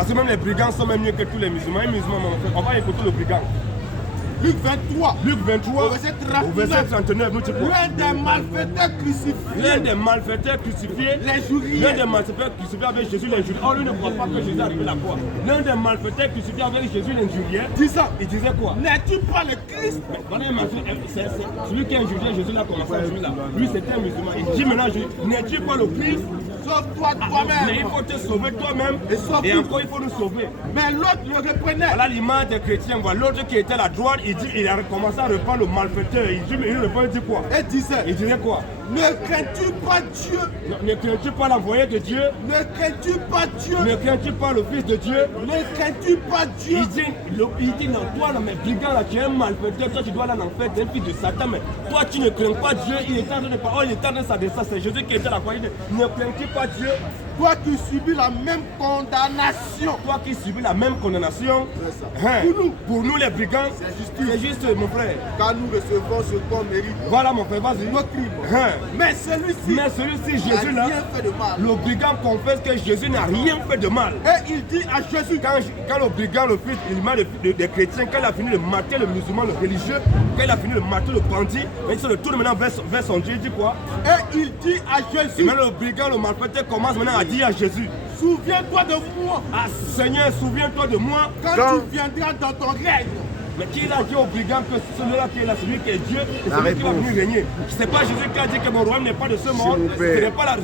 Parce que même les brigands sont même mieux que tous les musulmans. Les musulmans, on va écouter le brigand. Luc 23. Luc 23, au verset 39. Au verset 39, nous disons quoi? L'un des malfaiteurs crucifiés. L'un des malfaiteurs crucifiés. L'injurié. L'un des malfaiteurs crucifiés avec Jésus l'injurié. Oh, lui ne croit pas que Jésus est arrivé à la croix. L'un des malfaiteurs crucifiés avec Jésus l'injurié. Il disait quoi? N'es-tu pas le Christ? Voilà, c'est celui qui a injurié Jésus là commencé à celui là. Lui c'était un musulman. Il dit maintenant, n'es-tu pas le Christ? Sauve-toi toi-même. Mais il faut te sauver toi-même. Et encore il faut nous sauver. Mais l'autre le reprenait. Voilà l'image des chrétiens. Voilà l'autre qui était à la droite. Il a commencé à reprendre le malfaiteur. Il répond, il dit quoi? Il disait quoi? Ne crains-tu pas Dieu? Ne crains-tu pas l'envoyé de Dieu? Ne crains-tu pas Dieu? Ne crains-tu pas le Fils de Dieu? Ne crains-tu pas Dieu? Il dit non, toi là, mais brigand là, tu es un malfaiteur, toi tu dois aller en enfer, tu es un fils de Satan, mais toi tu ne crains pas Dieu, il est en train de parler, il est en train de s'adresser, c'est Jésus qui était à la croix, il dit, ne crains-tu pas Dieu? Toi qui subis la même condamnation. Toi qui subis la même condamnation. Pour nous les brigands, c'est juste mon frère. Car nous recevons ce qu'on mérite. Voilà mon frère, vas-y. Nos crimes. Mais celui-ci, Jésus là, rien fait de mal. Le brigand confesse que Jésus n'a rien fait de mal. Et il dit à Jésus, quand le brigand, le fils, il met des chrétiens, quand il a fini de mater le musulman, le religieux, quand il a fini de mater le bandit, il se retourne maintenant vers son Dieu, il dit quoi? Et il dit à Jésus, et maintenant le brigand, le malfaiteur commence maintenant à dire à Jésus, souviens-toi de moi. Ah Seigneur, souviens-toi de moi. Quand tu viendras dans ton règne. Mais qui a dit au brigand que celui-là qui est là, celui qui est Dieu, c'est celui qui va venir régner? Ce n'est pas Jésus qui a dit que mon royaume n'est pas de ce monde.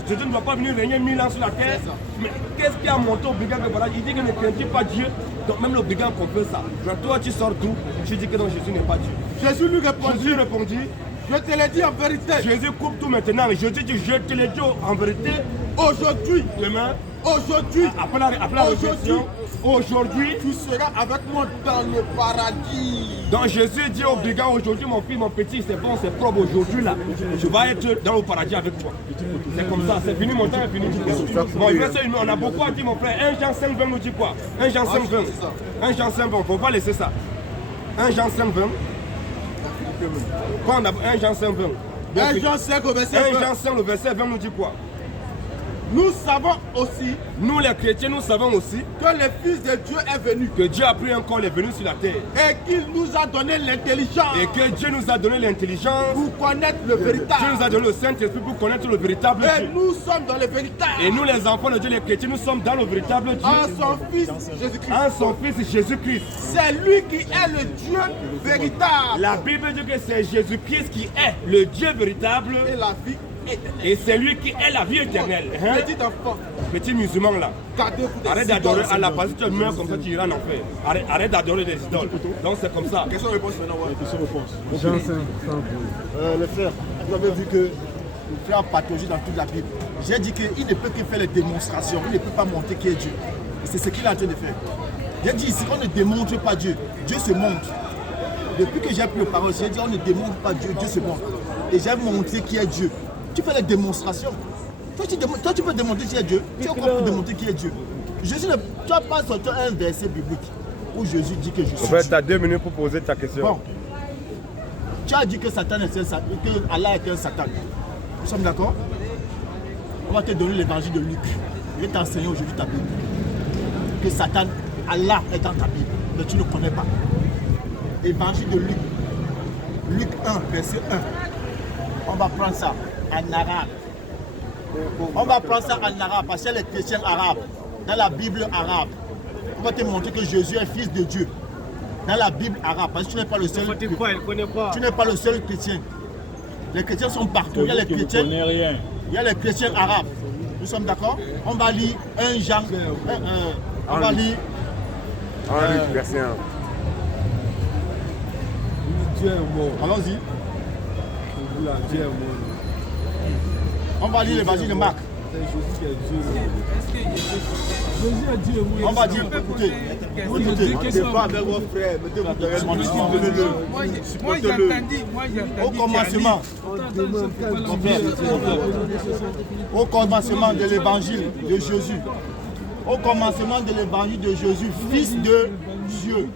Jésus ne va pas venir régner 1000 ans sur la terre. Mais qu'est-ce qui a monté au brigand que voilà? Il dit que ne crains-tu pas Dieu? Donc même le brigand comprend ça. Genre toi tu sors d'où? Tu dis que non, Jésus n'est pas Dieu. Jésus lui répondit, je te l'ai dit en vérité. Jésus coupe tout maintenant. Je te l'ai dit en vérité. Aujourd'hui, demain, aujourd'hui, après la résurrection, aujourd'hui, tu seras avec moi dans le paradis. Donc Jésus dit au brigand, aujourd'hui mon fils, mon petit, c'est bon, c'est propre, aujourd'hui là, je vais être dans le paradis avec toi. C'est comme ça, c'est fini, mon temps est fini. Bon, on a beaucoup à dire mon frère. 1 Jean 5, 20 nous dit quoi? 1 Jean 5, 20. 1 Jean 5, 20, faut pas laisser ça. 1 Jean 5, 20. Quand on a 1 Jean 5, 20. 1 Jean 5 au verset 20. 1 Jean 5, le verset 20 nous dit quoi? Nous savons aussi, nous les chrétiens, nous savons aussi que le Fils de Dieu est venu. Que Dieu a pris un corps, il est venu sur la terre. Et qu'il nous a donné l'intelligence. Et que Dieu nous a donné l'intelligence. Pour connaître le véritable. Dieu nous a donné le Saint-Esprit pour connaître le véritable Dieu. Et nous sommes dans le véritable. Et nous les enfants de Dieu, les chrétiens, nous sommes dans le véritable Dieu. En son Fils Jésus-Christ. En son Fils Jésus-Christ. C'est lui qui est le Dieu véritable. La Bible dit que c'est Jésus-Christ qui est le Dieu véritable. Et la vie. Et c'est lui qui est la vie éternelle. Hein? Petit enfant. Petit musulman là. Arrête d'adorer Allah parce que tu meurs comme ça, tu iras en enfer. Arrête d'adorer les idoles. Donc c'est comme ça. Question-réponse maintenant. Question-réponse. Le frère, vous avez vu que le frère a pathologie dans toute la Bible. J'ai dit qu'il ne peut que faire les démonstrations. Il ne peut pas montrer qui est Dieu. Et c'est ce qu'il est en train de faire. J'ai dit ici, on ne démontre pas Dieu. Dieu se montre. Depuis que j'ai pris le parole, j'ai dit on ne démontre pas Dieu, Dieu se montre. Et j'ai montré qui est Dieu. Tu fais les démonstrations. Toi, tu peux démontrer qui est Dieu. Tu as quoi pour démontrer qui est Dieu? Jésus, tu n'as pas sorti un verset biblique où Jésus dit que je suis Dieu. Tu as 2 minutes pour poser ta question. Bon. Tu as dit que Satan est un Satan, que Allah est un Satan. Nous sommes d'accord? On va te donner l'évangile de Luc. Je vais t'enseigner aujourd'hui ta Bible. Que Satan, Allah est dans ta Bible, mais tu ne connais pas. Évangile de Luc. Luc 1, verset 1. On va prendre ça en arabe. On va prendre ça en arabe parce que les chrétiens arabes, dans la Bible arabe, on va te montrer que Jésus est fils de Dieu. Dans la Bible arabe, parce que tu n'es pas le seul. Tu n'es pas le seul chrétien. Les chrétiens sont partout. Il y a les chrétiens. Il y a les chrétiens arabes. Nous sommes d'accord? On va lire 1 Jean. On va lire. Verset 1. Allons-y. On va lire l'évangile de Marc. On va dire, écoutez, pas avec vos frères, moi j'ai entendu, au commencement, au commencement de l'évangile de Jésus, au commencement de l'évangile de Jésus, fils de Dieu,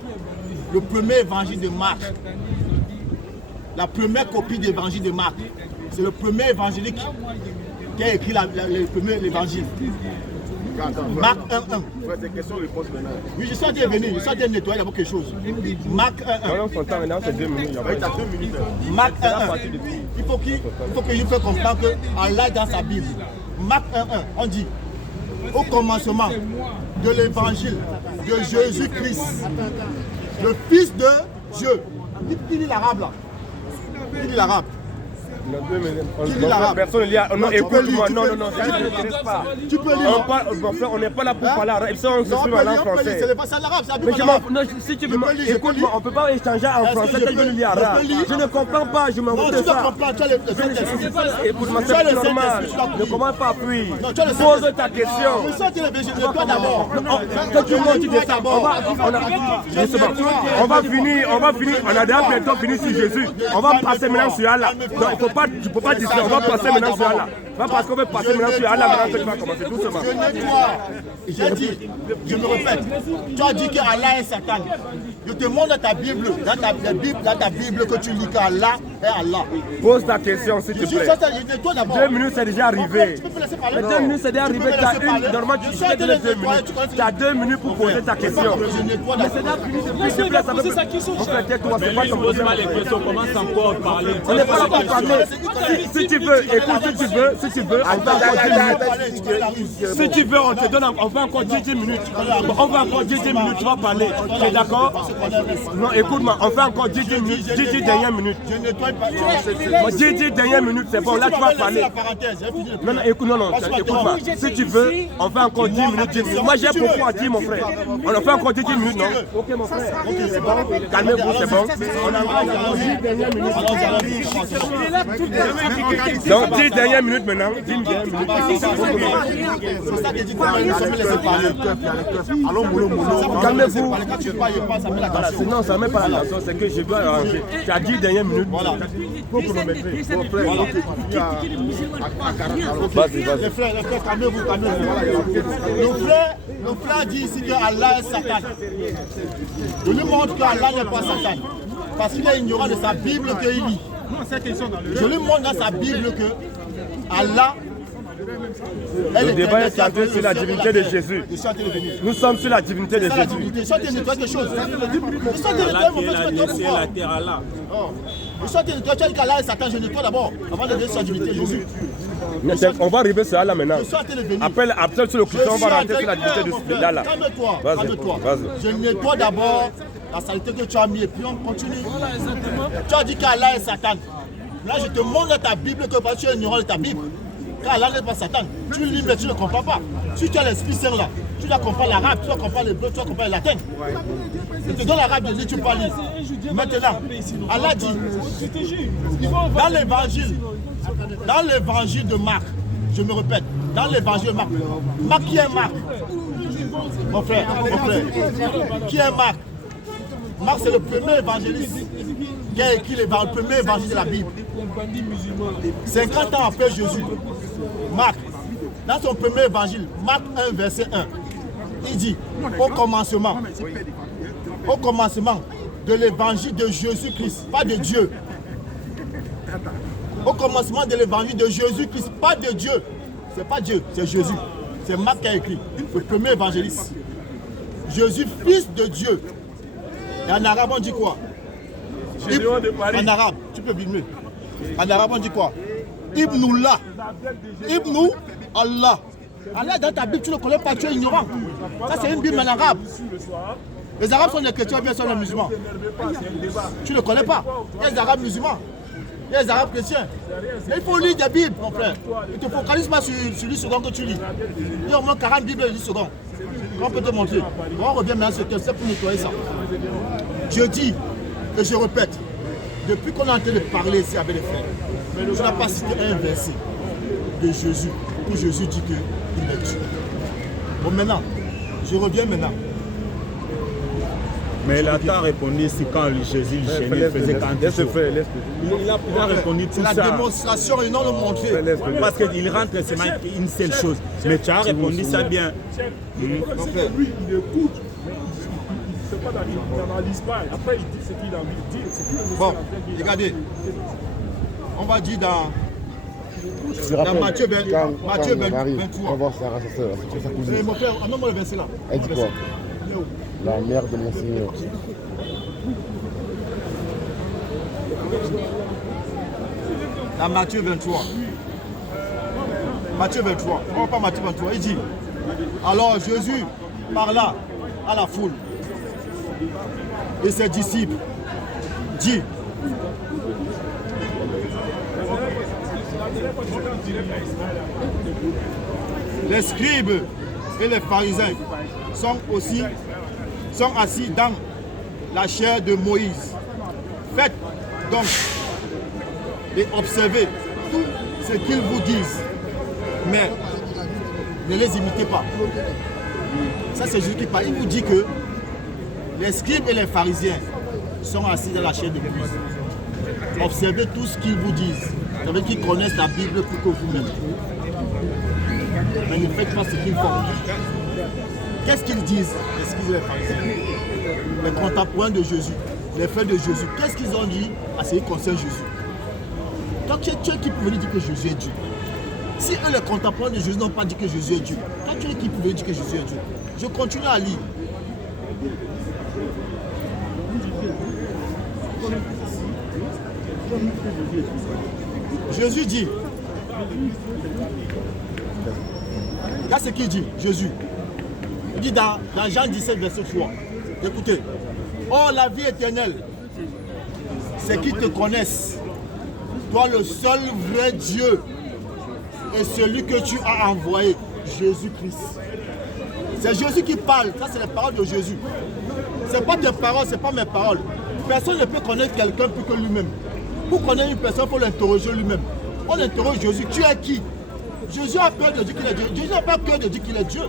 le premier évangile de Marc, la première copie d'évangile de Marc, c'est le premier évangélique qui a écrit l'évangile. Marc 1.1. C'est question-réponse maintenant. Oui, je suis en train de venir, je suis en train de nettoyer d'abord quelque chose. Marc 1.1. Son temps maintenant, c'est 2 minutes. Marc 1.1. Il faut que je fasse comprendre que Allah est dans sa Bible. Marc 1.1, on dit au commencement de l'évangile de Jésus-Christ, le Fils de Dieu. Qui dit l'arabe là? Qui dit l'arabe? Personne ne lit. Non, écoute-moi. Non, ça ne m'intéresse pas. Tu peux lire. On n'est pas là pour parler arabe. Ça, on s'exprime en français. C'est pas ça l'arabe, c'est Mais si tu veux, écoute-moi, on ne peut pas échanger en français tel que je lis arabe. Je ne comprends pas, je m'en fous de ça. Écoute-moi, c'est normal. Ne commence pas, puis. Pose ta question. Quand tu montes, tu descends. On va finir. On a déjà bientôt fini sur Jésus. On va passer maintenant sur Allah. Tu ne peux pas dire ça, on va passer maintenant sur Allah. Pas parce qu'on veut passer maintenant sur Allah, maintenant tu vas commencer doucement. J'ai dit, je me répète, tu as dit que Allah est Satan. Je te montre dans ta Bible que tu lis qu'Allah est Allah. Pose ta question s'il te plaît. 2 minutes c'est déjà arrivé. Mais 2 minutes c'est déjà arrivé. Tu as normalement tu sais 2 minutes. Tu as 2 minutes pour poser ta question. Mais c'est déjà fini. S'il te plaît, ça veut pas. On fait tais-toi, c'est pas ton problème. On commence encore à parler. On n'est pas là pour parler. Si tu veux, écoute, si tu veux, on fait encore 10 minutes. Si tu veux, on te donne, on fait encore 10 minutes. On fait encore 10 minutes, tu vas parler. Tu es d'accord? Non, écoute-moi, on fait encore 10 minutes, 10 dernières minutes. 10 dernières minutes, c'est bon, là tu vas parler. Non, écoute-moi. Si tu veux, on fait encore 10 minutes, 10 minutes. Moi j'ai beaucoup à dire, mon frère. On en fait encore 10 minutes, non? Ok, mon frère. Ok, c'est bon. Calmez-vous, c'est bon. On a encore 10 dernières minutes. Donc 10 dernières minutes maintenant. 10 dernières minutes. C'est ça que dit calmez-vous. Non, ça ne met pas la tension, c'est que je dois arranger. Tu as 10 dernières minutes. Voilà. Vas-y. Les frères, calmez-vous. Le frère dit ici que Allah est Satan. Je lui montre qu'Allah n'est pas Satan. Parce qu'il est ignorant de sa Bible qu'il lit. Je lui montre dans sa Bible que Allah. Le débat est centré sur la divinité de Jésus. Nous sommes sur la divinité de Jésus. Je suis en train de nettoyer quelque chose. Allah qui a laissé la terre à là. Je suis en train de nettoyer. Tu as dit qu'Allah est Satan, je nettoie d'abord avant de donner sa divinité de Jésus. On va arriver sur Allah maintenant. Je suis en train de venir. Après sur le Christ, on va rentrer sur la divinité d'Allah. Calme-toi. Vas-y. Je nettoie d'abord la saleté que tu as mis et puis on continue. Tu as dit qu'Allah est Satan. Là, je te montre dans ta Bible que tu es ignorant de ta Bible. Car Allah n'est pas Satan. Tu lis mais tu ne comprends pas. Si tu as l'Esprit Saint là, tu dois comprendre l'arabe, tu dois comprendre l'hébreu, tu dois comprendre le latin. Je te donne l'arabe, je dis tu peux pas lire. Maintenant, Allah dit, dans l'évangile de Marc, je me répète, dans l'évangile de Marc, Marc qui est Marc? Mon frère, qui est Marc? Marc c'est le premier évangéliste qui a écrit le premier évangile de la Bible. 50 ans après Jésus, Marc, dans son premier évangile, Marc 1, verset 1, il dit, au commencement de l'évangile de Jésus-Christ, pas de Dieu. Au commencement de l'évangile de Jésus-Christ, pas de Dieu. C'est pas Dieu, c'est Jésus. C'est Marc qui a écrit, le premier évangéliste. Jésus, fils de Dieu. Et en arabe, on dit quoi? En arabe, tu peux filmer. En arabe, on dit quoi? Ibnullah. Ibnou Allah. Allah, dans ta Bible, tu ne connais pas, tu es ignorant. Ça, c'est une Bible en arabe. Les Arabes sont des chrétiens, bien sûr, les musulmans. Tu ne connais pas. Il y a des Arabes musulmans. Il y a des Arabes chrétiens. Mais il faut lire des Bibles, mon frère. Ne te focalise pas sur 10 secondes que tu lis. Il y a au moins 40 Bibles de 10 secondes. On peut te montrer. On revient maintenant sur ce texte pour nettoyer ça. Je dis et je répète, depuis qu'on est en train de parler ici avec les frères, je n'ai pas cité un verset de Jésus où Jésus dit qu'il est Dieu. Bon, maintenant, je reviens maintenant. Mais il a tant répondu ici quand Jésus le gênait, il faisait quand il a répondu tout ça. C'est la démonstration et non le montrer. Parce qu'il rentre seulement une seule chose. Mais tu as répondu ça bien. Lui, il écoute. Il n'analyse pas. Après, il dit ce qu'il a envie de dire. Bon, regardez. On va dire dans Dans Matthieu 23. On va voir Sarah, sa soeur, c'est sa cousine. Mon frère, amène-moi le verset là. Elle dit quoi? La mère de mon Seigneur. Dans Matthieu 23. Matthieu 23. On va pas Matthieu 23. Il dit, alors Jésus parla à la foule et ses disciples, dit, les scribes et les pharisiens sont assis dans la chair de Moïse. Faites donc et observez tout ce qu'ils vous disent, mais ne les imitez pas. Ça c'est Jésus qui parle. Il vous dit que les scribes et les pharisiens sont assis dans la chair de Moïse. Observez tout ce qu'ils vous disent. Vous savez qu'ils connaissent la Bible plus que vous-même. Mais ne faites pas ce qu'ils font. Qu'est-ce qu'ils disent, les scribes et les pharisiens? Les contemporains de Jésus, les frères de Jésus, qu'est-ce qu'ils ont dit à ce qui concerne Jésus? Toi, tu es qui peut venir dire que Jésus est Dieu? Si eux, les contemporains de Jésus, n'ont pas dit que Jésus est Dieu, toi, tu es qui peut venir dire que Jésus est Dieu? Je continue à lire. Jésus dit, là ce qu'il dit, Jésus. Il dit dans Jean 17, verset 3, écoutez, oh la vie éternelle, c'est qu'ils te connaissent, toi le seul vrai Dieu, et celui que tu as envoyé, Jésus-Christ. C'est Jésus qui parle, ça c'est les paroles de Jésus. Ce n'est pas tes paroles, ce n'est pas mes paroles. Personne ne peut connaître quelqu'un plus que lui-même. Pour connaître une personne, il faut l'interroger lui-même. On interroge Jésus, tu es qui? Jésus a peur de dire qu'il est Dieu. Jésus n'a pas peur de dire qu'il est Dieu.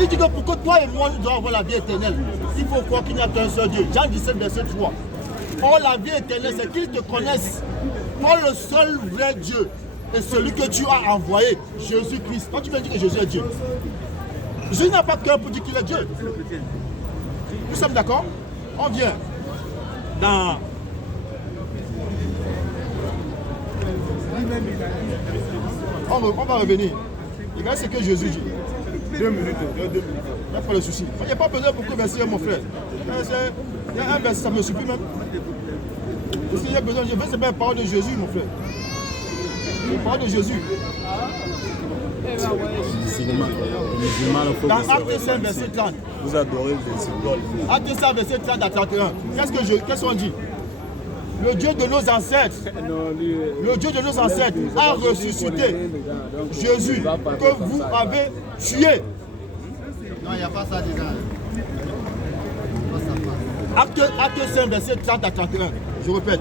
Il dit que pour que toi et moi nous devons avoir la vie éternelle, il faut croire qu'il n'y a qu'un seul Dieu. Jean 17, verset 3. Or la vie éternelle, c'est qu'ils te connaissent. Toi le seul vrai Dieu et celui que tu as envoyé, Jésus-Christ. Quand tu viens dire que Jésus est Dieu, Jésus n'a pas de cœur pour dire qu'il est Dieu. Nous sommes d'accord? On vient dans... On va revenir. Regardez ce que Jésus dit. 2 minutes. Il n'y a pas de souci. Il n'y a pas besoin de beaucoup de versets, mon frère. Il y a un verset, ça me suffit même. S'il y a besoin, je veux c'est bien la parole de Jésus, mon frère. La parole de Jésus. Dans Acte 5, verset 30. Vous adorez les idoles. Acte 5, verset 30 à 31. Qu'est-ce qu'on dit? Le Dieu de nos ancêtres, a ressuscité Jésus que vous avez tué. Non, il n'y a pas ça dedans. Acte 5, verset 30 à 31. Je répète.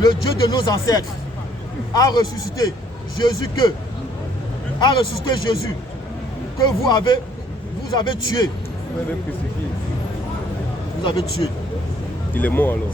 Le Dieu de nos ancêtres a ressuscité Jésus que vous avez tué. Vous avez tué. Il est mort alors.